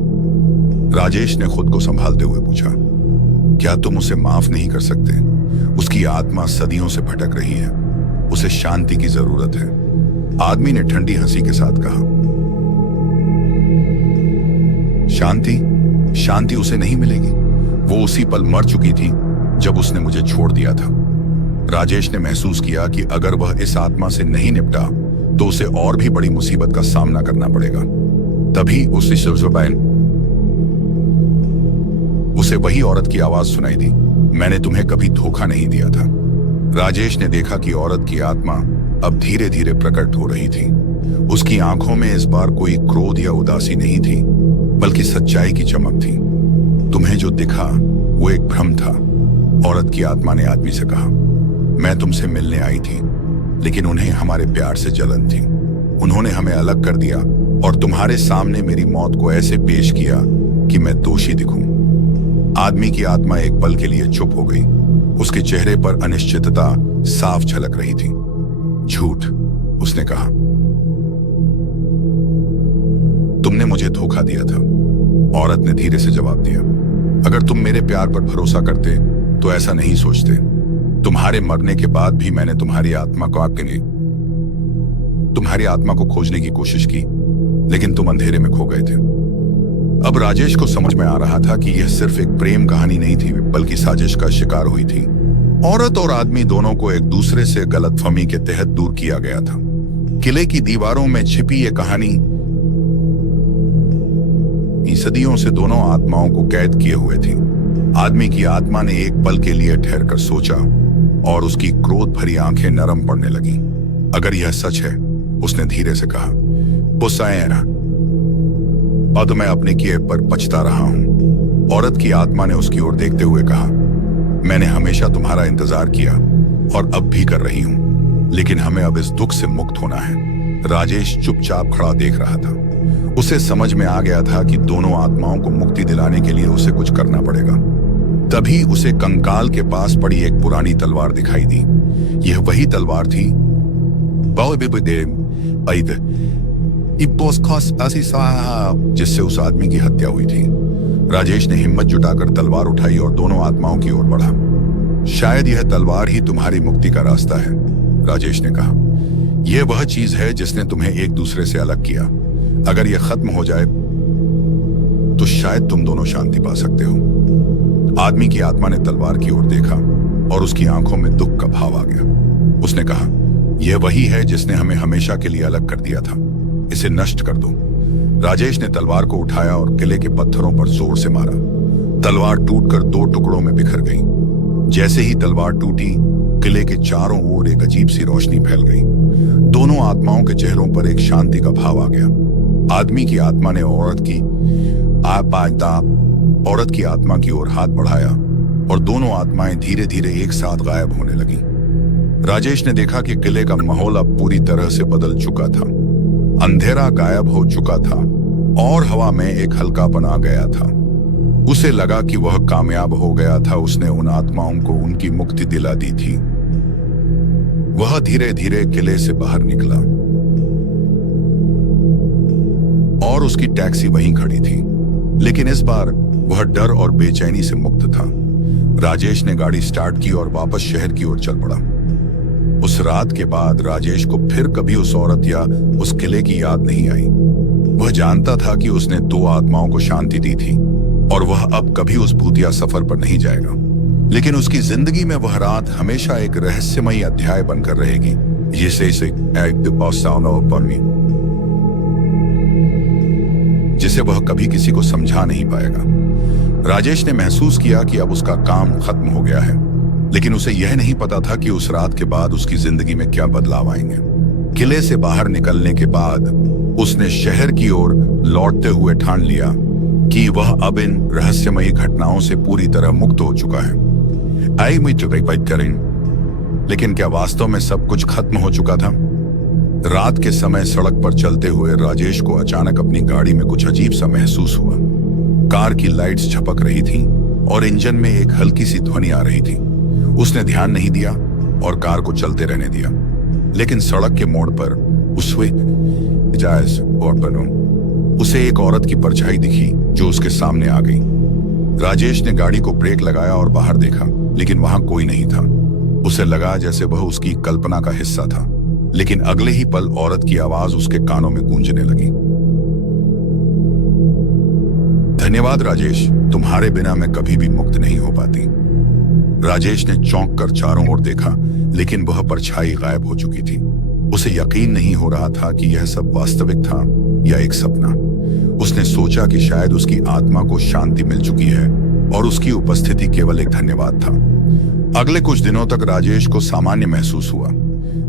राजेश ने खुद को संभालते हुए पूछा, क्या तुम उसे माफ नहीं कर सकते? उसकी आत्मा सदियों से भटक रही है। उसे शांति की जरूरत है। आदमी ने ठंडी हंसी के साथ कहा, शांति उसे नहीं मिलेगी। वो उसी पल मर चुकी थी जब उसने मुझे छोड़ दिया था। राजेश ने महसूस किया कि अगर वह इस आत्मा से नहीं निपटा तो उसे और भी बड़ी मुसीबत का सामना करना पड़ेगा। तभी उसे वही औरत की आवाज सुनाई दी, मैंने तुम्हें कभी धोखा नहीं दिया था। राजेश ने देखा कि औरत की आत्मा अब धीरे धीरे प्रकट हो रही थी। उसकी आंखों में इस बार कोई क्रोध या उदासी नहीं थी, बल्कि सच्चाई की चमक थी। तुम्हें जो दिखा वो एक भ्रम था, औरत की आत्मा ने आदमी से कहा। मैं तुमसे मिलने आई थी, लेकिन उन्हें हमारे प्यार से जलन थी। उन्होंने हमें अलग कर दिया और तुम्हारे सामने मेरी मौत को ऐसे पेश किया कि मैं दोषी दिखूं। आदमी की आत्मा एक पल के लिए चुप हो गई। उसके चेहरे पर अनिश्चितता साफ झलक रही थी। झूठ, उसने कहा। तुमने मुझे धोखा दिया था। औरत ने धीरे से जवाब दिया, अगर तुम मेरे प्यार पर भरोसा करते तो ऐसा नहीं सोचते। तुम्हारे मरने के बाद भी मैंने तुम्हारी आत्मा को खोजने की कोशिश की, लेकिन तुम अंधेरे में खो गए थे। अब राजेश को समझ में आ रहा था कि यह सिर्फ एक प्रेम कहानी नहीं थी, बल्कि साजिश का शिकार हुई थी। औरत और आदमी दोनों को एक दूसरे से गलतफहमी के तहत दूर किया गया था। किले की दीवारों में छिपी यह कहानी सदियों से दोनों आत्माओं को कैद किए हुए थी। आदमी की आत्मा ने एक पल के लिए ठहर कर सोचा और उसकी क्रोध भरी आंखें नरम पड़ने लगी। अगर यह सच है, उसने धीरे से कहा, और तो मैं अपने किए पर पछता रहा हूं। औरत की आत्मा ने उसकी ओर देखते हुए कहा, मैंने हमेशा तुम्हारा इंतजार किया और अब भी कर रही हूं, लेकिन हमें अब इस दुख से मुक्त होना है। राजेश चुपचाप खड़ा देख रहा था। उसे समझ में आ गया था कि दोनों आत्माओं को मुक्ति दिलाने के लिए उसे कुछ करना पड़ेगा। तभी उसे कंकाल के पास पड़ी एक पुरानी तलवार दिखाई दी। यह वही तलवार थी जिससे उस आदमी की हत्या हुई थी। राजेश ने हिम्मत जुटाकर तलवार उठाई और दोनों आत्माओं की ओर बढ़ा। शायद यह तलवार ही तुम्हारी मुक्ति का रास्ता है, राजेश ने कहा। यह वह चीज है जिसने तुम्हें एक दूसरे से अलग किया। अगर यह खत्म हो जाए तो शायद तुम दोनों शांति पा सकते हो। आदमी की आत्मा ने तलवार की ओर देखा और उसकी आंखों में दुख का भाव आ गया। उसने कहा, यह वही है जिसने हमें हमेशा के लिए अलग कर दिया था। इसे नष्ट कर दो। राजेश ने तलवार को उठाया और किले के पत्थरों पर जोर से मारा। तलवार टूटकर दो टुकड़ों में बिखर गई। जैसे ही तलवार टूटी, किले के चारों ओर एक अजीब सी रोशनी फैल गई। दोनों आत्माओं के चेहरों पर एक शांति का भाव आ गया। आदमी की आत्मा ने औरत की आत्मा की ओर हाथ बढ़ाया और दोनों आत्माएं धीरे धीरे एक साथ गायब होने लगी। राजेश ने देखा कि किले का माहौल अब पूरी तरह से बदल चुका था। अंधेरा गायब हो चुका था और हवा में एक हल्कापन आ गया था। उसे लगा कि वह कामयाब हो गया था। उसने उन आत्माओं को उनकी मुक्ति दिला दी थी। वह धीरे धीरे किले से बाहर निकला और उसकी टैक्सी वहीं खड़ी थी, लेकिन इस बार वह डर और बेचैनी से मुक्त था। राजेश ने गाड़ी स्टार्ट की और वापस शहर की ओर चल पड़ा। उस रात के बाद राजेश को फिर कभी उस औरत या उस किले की याद नहीं आई। वह जानता था कि उसने दो आत्माओं को शांति दी थी और वह अब कभी उस भूतिया सफर पर नहीं जाएगा। लेकिन उसकी जिंदगी में वह रात हमेशा एक रहस्यमयी अध्याय बनकर रहेगी, जिसे वह कभी किसी को समझा नहीं पाएगा। राजेश ने महसूस किया कि अब उसका काम खत्म हो गया है, लेकिन उसे यह नहीं पता था कि उस रात के बाद उसकी जिंदगी में क्या बदलाव आएंगे। किले से बाहर निकलने के बाद उसने शहर की ओर लौटते हुए ठान लिया कि वह अब इन रहस्यमयी घटनाओं से पूरी तरह मुक्त हो चुका है। लेकिन क्या वास्तव में सब कुछ खत्म हो चुका था? रात के समय सड़क पर चलते हुए राजेश को अचानक अपनी गाड़ी में कुछ अजीब सा महसूस हुआ। कार की लाइट्स झपक रही थी और इंजन में एक हल्की सी ध्वनि आ रही थी। उसने ध्यान नहीं दिया और कार को चलते रहने दिया, लेकिन सड़क के मोड़ पर उसे एक औरत की परछाई दिखी जो उसके सामने आ गई। राजेश ने गाड़ी को ब्रेक लगाया और बाहर देखा, लेकिन वहां कोई नहीं था। उसे लगा जैसे वह उसकी कल्पना का हिस्सा था, लेकिन अगले ही पल औरत की आवाज उसके कानों में गूंजने लगी। धन्यवाद राजेश, तुम्हारे बिना मैं कभी भी मुक्त नहीं हो पाती। राजेश ने चौंक कर चारों ओर देखा, लेकिन वह परछाई गायब हो चुकी थी। उसे यकीन नहीं हो रहा था कि यह सब वास्तविक था या एक सपना। उसने सोचा कि शायद उसकी आत्मा को शांति मिल चुकी है और उसकी उपस्थिति केवल एक धन्यवाद था। अगले कुछ दिनों तक राजेश को सामान्य महसूस हुआ,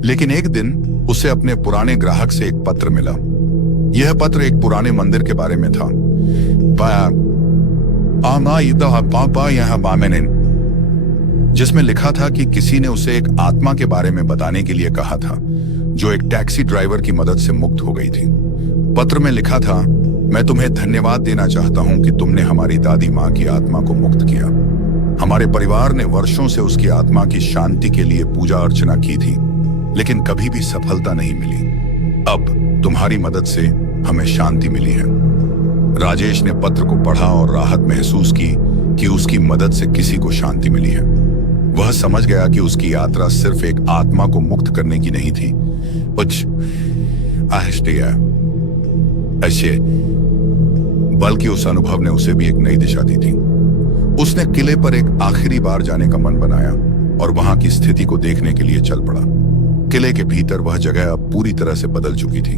लेकिन एक दिन उसे अपने पुराने ग्राहक से एक पत्र मिला। यह पत्र एक पुराने मंदिर के बारे में था, जिसमें लिखा था कि किसी ने उसे एक आत्मा के बारे में बताने के लिए कहा था, जो एक टैक्सी ड्राइवर की मदद से मुक्त हो गई थी। पत्र में लिखा था, मैं तुम्हें धन्यवाद देना चाहता हूं कि तुमने हमारी दादी माँ की आत्मा को मुक्त किया। हमारे परिवार ने वर्षों से उसकी आत्मा की शांति के लिए पूजा अर्चना की थी, लेकिन कभी भी सफलता नहीं मिली। अब तुम्हारी मदद से हमें शांति मिली है। राजेश ने पत्र को पढ़ा और राहत महसूस की कि उसकी मदद से किसी को शांति मिली है। वह समझ गया कि उसकी यात्रा सिर्फ एक आत्मा को मुक्त करने की नहीं थी, बल्कि उस अनुभव ने उसे भी एक नई दिशा दी थी। उसने किले पर एक आखिरी बार जाने का मन बनाया और वहां की स्थिति को देखने के लिए चल पड़ा। किले के भीतर वह जगह अब पूरी तरह से बदल चुकी थी।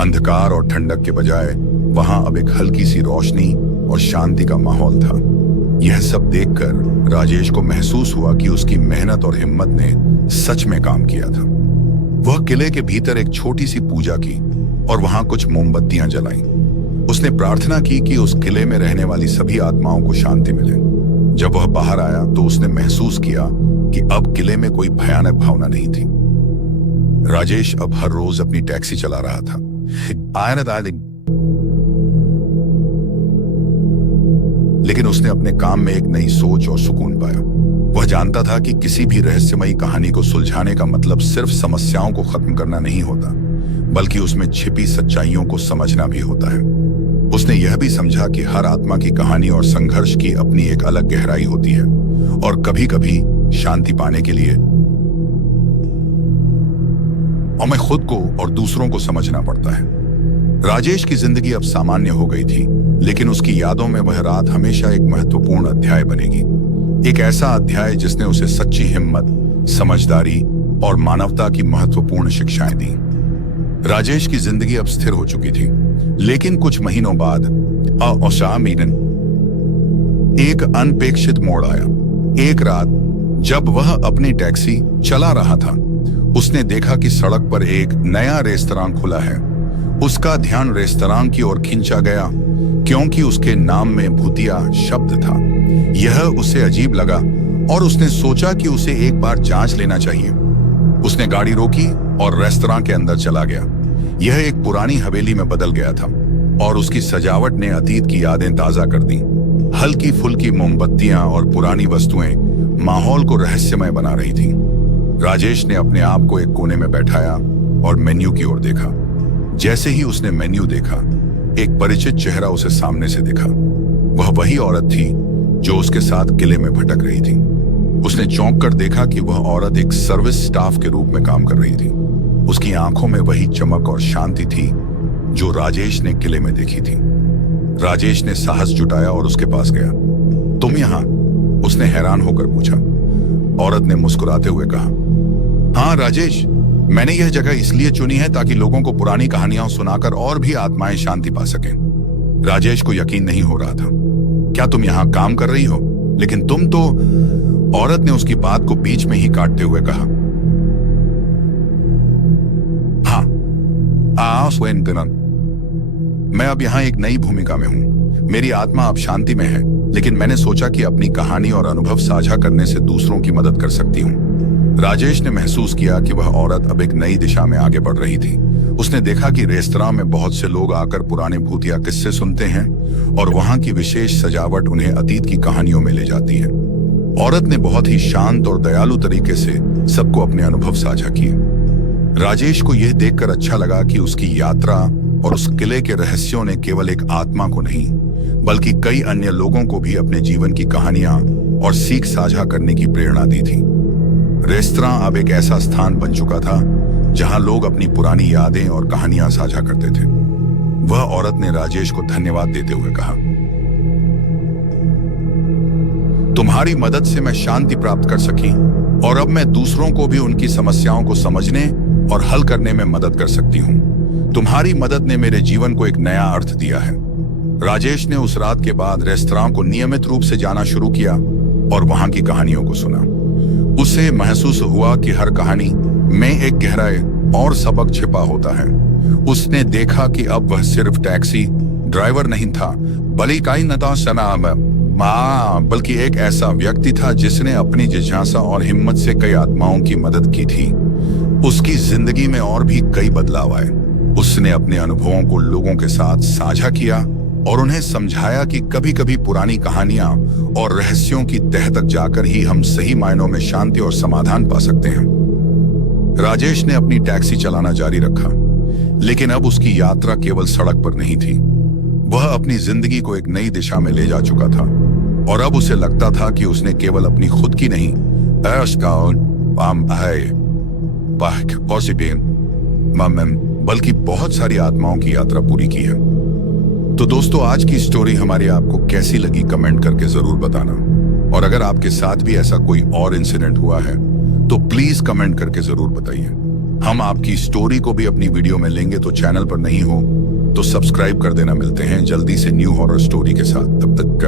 अंधकार और ठंडक के बजाय वहां अब एक हल्की सी रोशनी और शांति का माहौल था। यह सब देखकर राजेश को महसूस हुआ कि उसकी मेहनत और हिम्मत ने सच में काम किया था। वह किले के भीतर एक छोटी सी पूजा की और वहां कुछ मोमबत्तियां जलाईं। उसने प्रार्थना की कि उस किले में रहने वाली सभी आत्माओं को शांति मिले। जब वह बाहर आया तो उसने महसूस किया कि अब किले में कोई भयानक भावना नहीं थी। राजेश अब हर रोज अपनी टैक्सी चला रहा था। लेकिन उसने अपने काम में एक नई सोच और सुकून पाया। वह जानता था कि किसी भी रहस्यमयी कहानी को सुलझाने का मतलब सिर्फ समस्याओं को खत्म करना नहीं होता, बल्कि उसमें छिपी सच्चाइयों को समझना भी होता है। उसने यह भी समझा कि हर आत्मा की कहानी और संघर्ष की अपनी एक अलग गहराई होती है और कभी कभी शांति पाने के लिए हमें खुद को और दूसरों को समझना पड़ता है। राजेश की जिंदगी अब सामान्य हो गई थी, लेकिन उसकी यादों में वह रात हमेशा एक महत्वपूर्ण अध्याय बनेगी। एक ऐसा अध्याय जिसने उसे सच्ची हिम्मत, समझदारी और मानवता की महत्वपूर्ण शिक्षाएं दी। राजेश की जिंदगी अब स्थिर हो चुकी थी, लेकिन कुछ महीनों बाद एक अनपेक्षित मोड़ आया। एक रात जब वह अपनी टैक्सी चला रहा था, उसने देखा कि सड़क पर एक नया रेस्तरां खुला है। उसका ध्यान रेस्तरां की ओर खिंचा गया क्योंकि उसके नाम में भूतिया शब्द था। यह उसे अजीब लगा और उसने सोचा कि उसे एक बार जांच लेना चाहिए। उसने गाड़ी रोकी और रेस्तरां के अंदर चला गया। यह एक पुरानी हवेली में बदल गया था और उसकी सजावट ने अतीत की यादें ताजा कर दी। हल्की फुल्की मोमबत्तियां और पुरानी वस्तुएं माहौल को रहस्यमय बना रही थीं। राजेश ने अपने आप को एक कोने में बैठाया और मेन्यू की ओर देखा। जैसे ही उसने मेन्यू देखा, एक परिचित चेहरा उसे सामने से दिखा। वह वही औरत थी जो उसके साथ किले में भटक रही थी। उसने चौंक कर देखा कि वह औरत एक सर्विस स्टाफ के रूप में काम कर रही थी। उसकी आंखों में वही चमक और शांति थी जो राजेश ने किले में देखी थी। राजेश ने साहस जुटाया और उसके पास गया। तुम यहां? उसने हैरान होकर पूछा। औरत ने मुस्कुराते हुए कहा, हाँ राजेश, मैंने यह जगह इसलिए चुनी है ताकि लोगों को पुरानी कहानियां सुनाकर और भी आत्माएं शांति पा सकें। राजेश को यकीन नहीं हो रहा था। क्या तुम यहां काम कर रही हो? लेकिन तुम तो... औरत ने उसकी बात को बीच में ही काटते हुए कहा, हाँ, मैं अब यहाँ एक नई भूमिका में हूँ। मेरी आत्मा अब शांति में है, लेकिन मैंने सोचा कि अपनी कहानी और अनुभव साझा करने से दूसरों की मदद कर सकती हूँ। राजेश ने महसूस किया कि वह औरत अब एक नई दिशा में आगे बढ़ रही थी। उसने देखा कि रेस्तरां में बहुत से लोग आकर पुराने भूतिया किस्से सुनते हैं और वहां की विशेष सजावट उन्हें अतीत की कहानियों में ले जाती है। औरत ने बहुत ही शांत और दयालु तरीके से सबको अपने अनुभव साझा किए। राजेश को यह देखकर अच्छा लगा कि उसकी यात्रा और उस किले के रहस्यों ने केवल एक आत्मा को नहीं, बल्कि कई अन्य लोगों को भी अपने जीवन की कहानियां और सीख साझा करने की प्रेरणा दी थी। रेस्तरां अब एक ऐसा स्थान बन चुका था जहां लोग अपनी पुरानी यादें और कहानियां साझा करते थे। वह औरत ने राजेश को धन्यवाद देते हुए कहा, तुम्हारी मदद से मैं शांति प्राप्त कर सकी और अब मैं दूसरों को भी उनकी समस्याओं को समझने और हल करने में मदद कर सकती हूँ। तुम्हारी मदद ने मेरे जीवन को एक नया अर्थ दिया है। राजेश ने उस रात के बाद रेस्तरां को नियमित रूप से जाना शुरू किया और वहां की कहानियों को सुना। उसे महसूस हुआ कि हर कहानी में एक गहराई और सबक छिपा होता है। उसने देखा कि अब वह सिर्फ टैक्सी ड्राइवर नहीं था, बल्कि एक ऐसा व्यक्ति था जिसने अपनी जिज्ञासा और हिम्मत से कई आत्माओं की मदद की थी। उसकी जिंदगी में और भी कई बदलाव आए। उसने अपने अनुभवों को लोगों के साथ साझा किया और उन्हें समझाया कि कभी कभी पुरानी कहानियां और रहस्यों की तह तक जाकर ही हम सही मायनों में शांति और समाधान पा सकते हैं। राजेश ने अपनी टैक्सी चलाना जारी रखा, लेकिन अब उसकी यात्रा केवल सड़क पर नहीं थी, वह अपनी जिंदगी को एक नई दिशा में ले जा चुका था। और अब उसे लगता था कि उसने केवल अपनी खुद की नहीं बल्कि बहुत सारी आत्माओं की यात्रा पूरी की है। तो दोस्तों, आज की स्टोरी हमारी आपको कैसी लगी कमेंट करके जरूर बताना। और अगर आपके साथ भी ऐसा कोई और इंसिडेंट हुआ है तो प्लीज कमेंट करके जरूर बताइए। हम आपकी स्टोरी को भी अपनी वीडियो में लेंगे, तो चैनल पर नहीं हो तो सब्सक्राइब कर देना। मिलते हैं जल्दी से न्यू हॉरर स्टोरी के साथ, तब तक